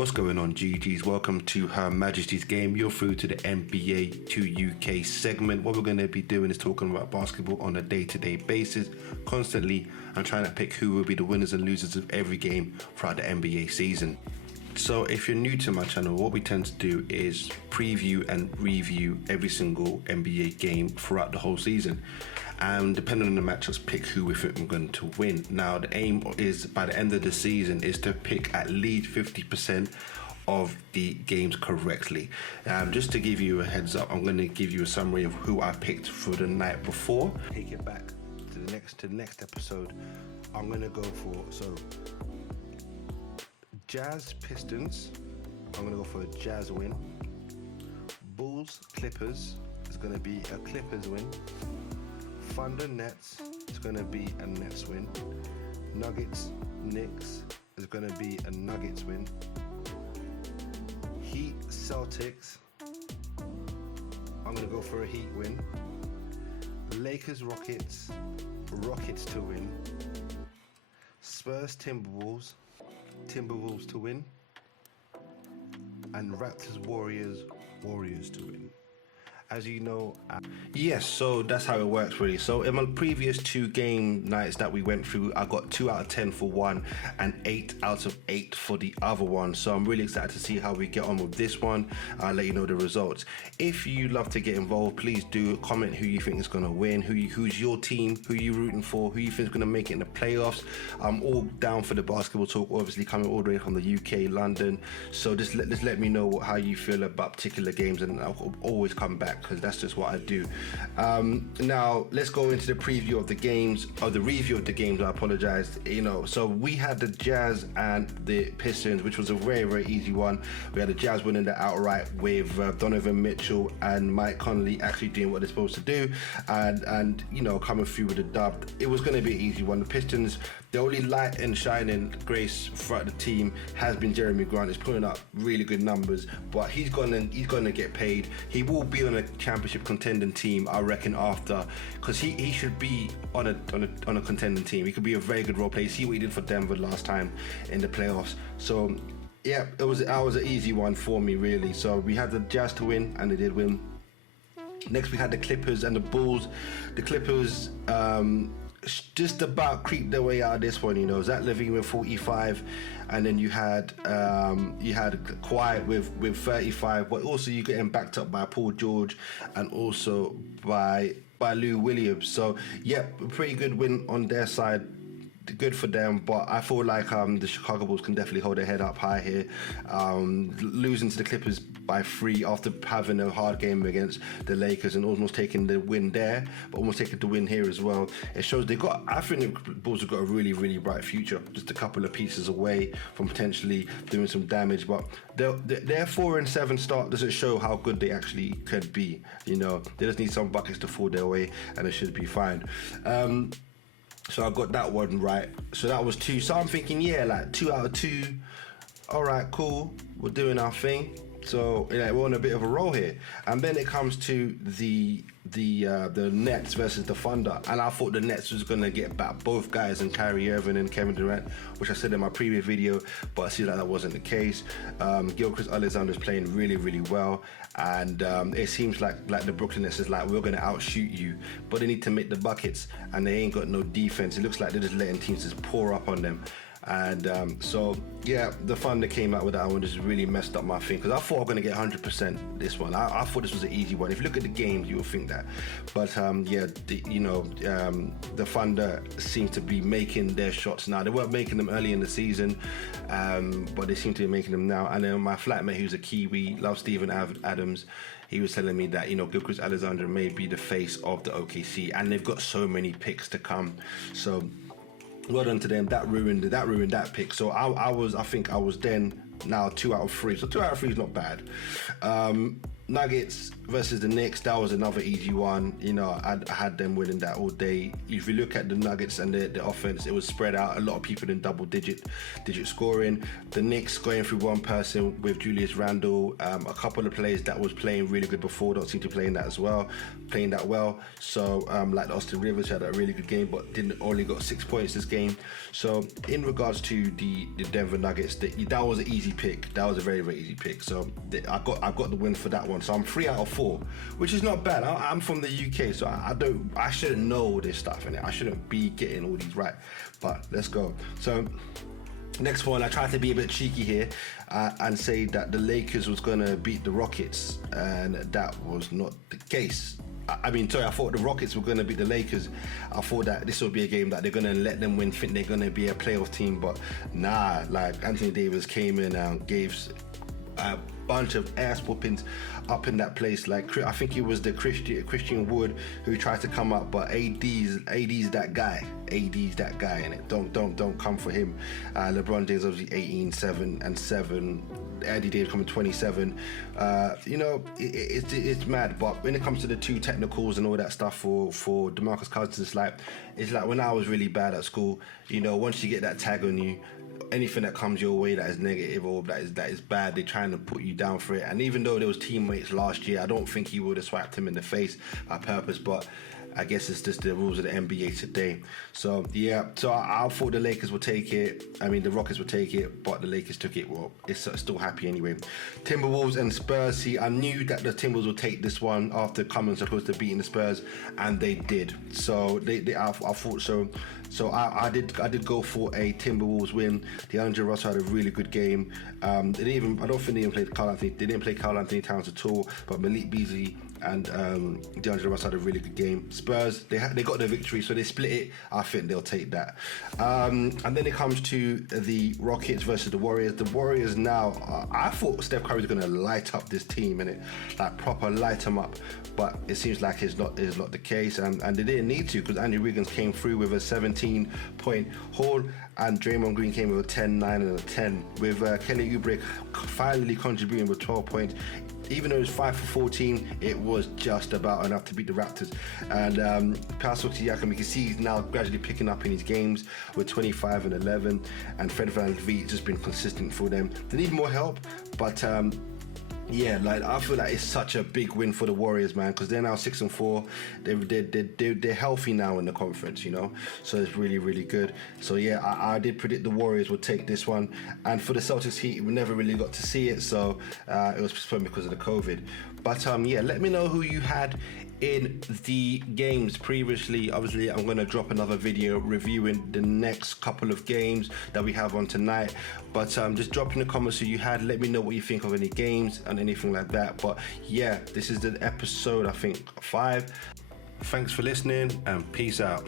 What's going on, GGs? Welcome to Her Majesty's Game. You're through to the NBA2UK segment. What we're going to be doing is talking about basketball on a day-to-day basis, constantly, and trying to pick who will be the winners and losers of every game throughout the NBA season. So if you're new to my channel, what we tend to do is preview and review every single NBA game throughout the whole season. And depending on the matchups, pick who we think we're going to win. Now, the aim is, by the end of the season, is to pick at least 50% of the games correctly. Just to give you a heads up, I'm going to give you a summary of who I picked for the night before. Take it back to the next episode. I'm going to go for Jazz Pistons. I'm going to go for a Jazz win. Bulls Clippers is going to be a Clippers win. Thunder Nets is going to be a Nets win. Nuggets Knicks is going to be a Nuggets win. Heat Celtics, I'm going to go for a Heat win. Lakers Rockets to win. Spurs Timberwolves to win. And Raptors Warriors to win. As you know, yes, so that's how it works really. So in my previous 2 game nights that we went through, I got 2 out of 10 for one and 8 out of 8 for the other one. So I'm really excited to see how we get on with this one. I'll let you know the results. If you love to get involved, please do comment who you think is going to win, who's your team, who you rooting for, who you think is going to make it in the playoffs. I'm all down for the basketball talk, obviously coming all the way from the UK, London. So just let me know how you feel about particular games, and I'll always come back, because that's just what I do. Now let's go into the preview of the games, or the review of the games. I apologize. So we had the Jazz and the Pistons, which was a very, very easy one. We had the Jazz winning that outright with Donovan Mitchell and Mike Conley actually doing what they're supposed to do, and coming through with a dub. It was going to be an easy one. The Pistons, the only light and shining grace throughout the team has been Jeremy Grant. He's putting up really good numbers, but he's gonna get paid. He will be on a championship contending team, I reckon, after, because he should be on a contending team. He could be a very good role player. See what he did for Denver last time in the playoffs. So yeah, that was an easy one for me really. So we had the Jazz to win, and they did win. Next we had the Clippers and the Bulls. The Clippers just about creeped their way out of this one. Zach LaVine with 45, and then you had Kawhi with 35, but also you're getting backed up by Paul George and also by Lou Williams. So yeah, a pretty good win on their side. Good for them, but I feel like the Chicago Bulls can definitely hold their head up high here. Losing to the Clippers by 3 after having a hard game against the Lakers and almost taking the win there, but almost taking the win here as well. It shows I think the Bulls have got a really, really bright future, just a couple of pieces away from potentially doing some damage, but their 4-7 start doesn't show how good they actually could be. They just need some buckets to fall their way, and it should be fine. So I got that one right. So that was 2. So I'm thinking, yeah, like 2 out of 2. All right, cool. We're doing our thing. So we're on a bit of a roll here. And then it comes to the Nets versus the Thunder, and I thought the Nets was going to get back both guys, and Kyrie Irving and Kevin Durant, which I said in my previous video, but I see that wasn't the case. Gilgeous-Alexander is playing really, really well, and it seems like the Brooklyn Nets is like, we're going to outshoot you, but they need to make the buckets, and they ain't got no defense. It looks like they're just letting teams just pour up on them. And so yeah, the Thunder came out with that one, just really messed up my thing, because I thought I was going to get 100% this one. I thought this was an easy one. If you look at the games, you will think that, but the Thunder seem to be making their shots now. They weren't making them early in the season, but they seem to be making them now. And then my flatmate, who's a Kiwi, loves Steven Adams, he was telling me that Gilgeous-Alexander may be the face of the OKC, and they've got so many picks to come. So well done to them. That ruined that pick. So I think I was then now 2 out of 3. So 2 out of 3 is not bad. Nuggets versus the Knicks, that was another easy one. You know, I had them winning that all day. If you look at the Nuggets and the offense, it was spread out. A lot of people in double-digit scoring. The Knicks going through one person with Julius Randle. A couple of players that was playing really good before don't seem to playing that well. So like Austin Rivers had a really good game, but only got 6 points this game. So in regards to the Denver Nuggets, that was an easy pick. That was a very, very easy pick. So I got the win for that one. So I'm 3 out of 4, which is not bad. I'm from the UK, so I shouldn't know all this stuff, and I shouldn't be getting all these right. But let's go. So next one, I tried to be a bit cheeky here and say that the Lakers was gonna beat the Rockets, and that was not the case. I thought the Rockets were going to beat the Lakers. I thought that this would be a game that they're going to let them win, think they're going to be a playoff team, but nah, like Anthony Davis came in and gave a bunch of ass whoopings up in that place. Like, I think it was the Christian Wood who tried to come up, but AD's that guy. AD's that guy, and it don't come for him. LeBron James obviously 18, 7 and 7. Andy Davis coming 27. You know, it's mad. But when it comes to the two technicals and all that stuff for DeMarcus Cousins, it's like when I was really bad at school. You know, once you get that tag on you, anything that comes your way that is negative or that is bad, they're trying to put you down for it. And even though there was teammates last year, I don't think he would have swiped him in the face by purpose, but I guess it's just the rules of the NBA today. So yeah, so I thought the Lakers would take it. I mean, the Rockets would take it, but the Lakers took it. Well, it's still happy anyway. Timberwolves and Spurs. See, I knew that the Timberwolves would take this one after coming so close to beating the Spurs, and they did. So I thought so. So I did go for a Timberwolves win. DeAndre Russell had a really good game. I don't think they even played Karl Anthony. They didn't play Karl Anthony Towns at all. But Malik Beasley and DeAndre Russell had a really good game. Spurs, they got the victory, so they split it. I think they'll take that. And then it comes to the Rockets versus the Warriors. The Warriors now, I thought Steph Curry was going to light up this team, innit? Like proper light them up. But it seems like it's not the case, and they didn't need to, because Andrew Wiggins came through with a 17-point haul, and Draymond Green came with a 10, 9, and a 10, with Kelly Oubre finally contributing with 12 points. Even though it was 5 for 14, it was just about enough to beat the Raptors. And Pascal Siakam, you can see he's now gradually picking up in his games with 25 and 11, and Fred VanVleet has just been consistent for them. They need more help, but yeah, like I feel like it's such a big win for the Warriors, man, because they're now 6-4. They're healthy now in the conference, you know. So it's really, really good. So yeah, I did predict the Warriors would take this one. And for the Celtics Heat, we never really got to see it, so it was postponed because of the COVID. But yeah, let me know who you had in the games previously. Obviously, I'm going to drop another video reviewing the next couple of games that we have on tonight, but just drop in the comments who you had. Let me know what you think of any games and anything like that. But yeah, this is the episode, I think, 5. Thanks for listening, and peace out.